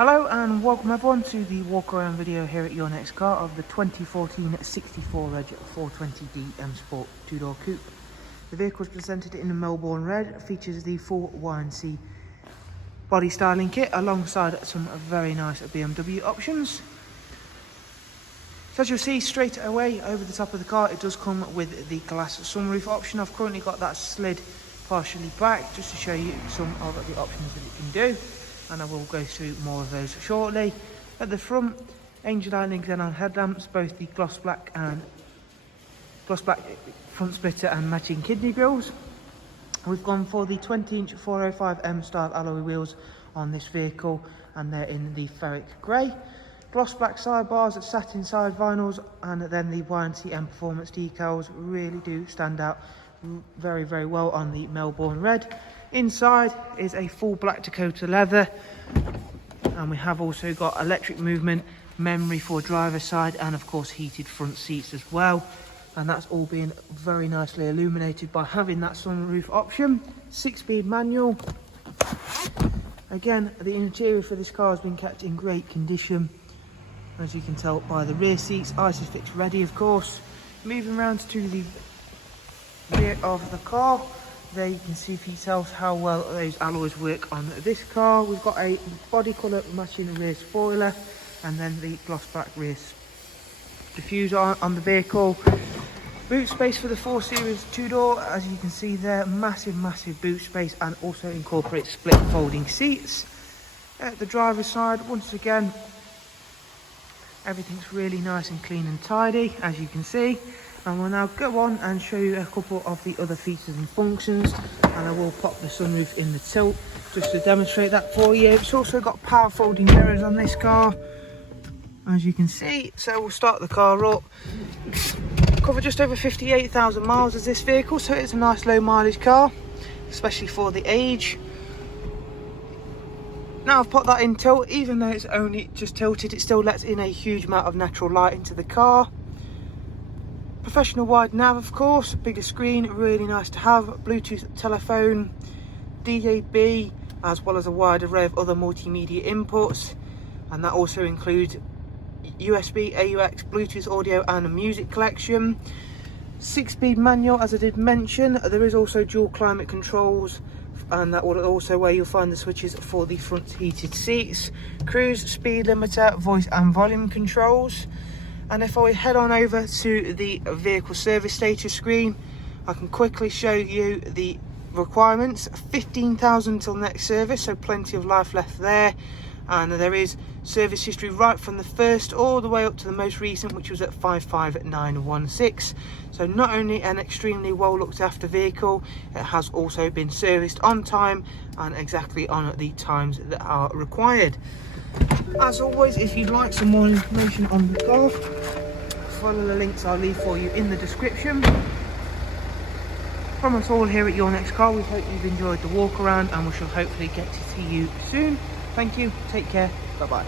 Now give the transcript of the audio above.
Hello and welcome everyone to the walk around video here at your next car of the 2014 64 Reg 420D M Sport 2-door coupe. The vehicle is presented in the Melbourne Red, features the full YNC body styling kit alongside some very nice BMW options. So as you'll see straight away over the top of the car, it does come with the glass sunroof option. I've currently got that slid partially back just to show you some of the options that it can do, and I will go through more of those shortly. At the front, Angel Island Xenon headlamps, both the gloss black front splitter and matching kidney grills. We've gone for the 20-inch 405M style alloy wheels on this vehicle, and they're in the ferric grey. Gloss black sidebars, satin side vinyls, and then the YNC Mperformance decals really do stand out very, very well on the Melbourne Red. Inside is a full black Dakota leather, and we have also got electric movement, memory for driver's side, and of course heated front seats as well. And that's all being very nicely illuminated by having that sunroof option. 6-speed manual. Again, the interior for this car has been kept in great condition, as you can tell by the rear seats. Isofix ready, of course. Moving around to the rear of the car, there you can see for yourself how well those alloys work on this car. We've got a body colour matching the rear spoiler, and then the gloss black rear diffuser on the vehicle. Boot space for the 4 Series 2-door, as you can see there, massive boot space, and also incorporates split folding seats. At the driver's side, once again, everything's really nice and clean and tidy, as you can see. And we'll now go on and show you a couple of the other features and functions, and I will pop the sunroof in the tilt just to demonstrate that for you. It's also got power folding mirrors on this car, as you can see. So we'll start the car up. Cover just over 58,000 miles as this vehicle, so it's a nice low mileage car, especially for the age. Now I've put that in tilt, even though it's only just tilted, it still lets in a huge amount of natural light into the car. Professional wide nav, of course, bigger screen, really nice to have. Bluetooth telephone, DAB, as well as a wide array of other multimedia inputs, and that also includes USB, AUX, Bluetooth audio, and a music collection. 6-speed manual, as I did mention. There is also dual climate controls, and that will also where you'll find the switches for the front heated seats. Cruise, speed limiter, voice and volume controls. And if I head on over to the vehicle service status screen, I can quickly show you the requirements. 15,000 till next service, so plenty of life left there. And there is service history right from the first all the way up to the most recent, which was at 55916. So not only an extremely well looked after vehicle, it has also been serviced on time and exactly on the times that are required. As always, if you'd like some more information on the car, follow the links I'll leave for you in the description. From us all here at Your Next Car, we hope you've enjoyed the walk around, and we shall hopefully get to see you soon. Thank you, take care, bye bye.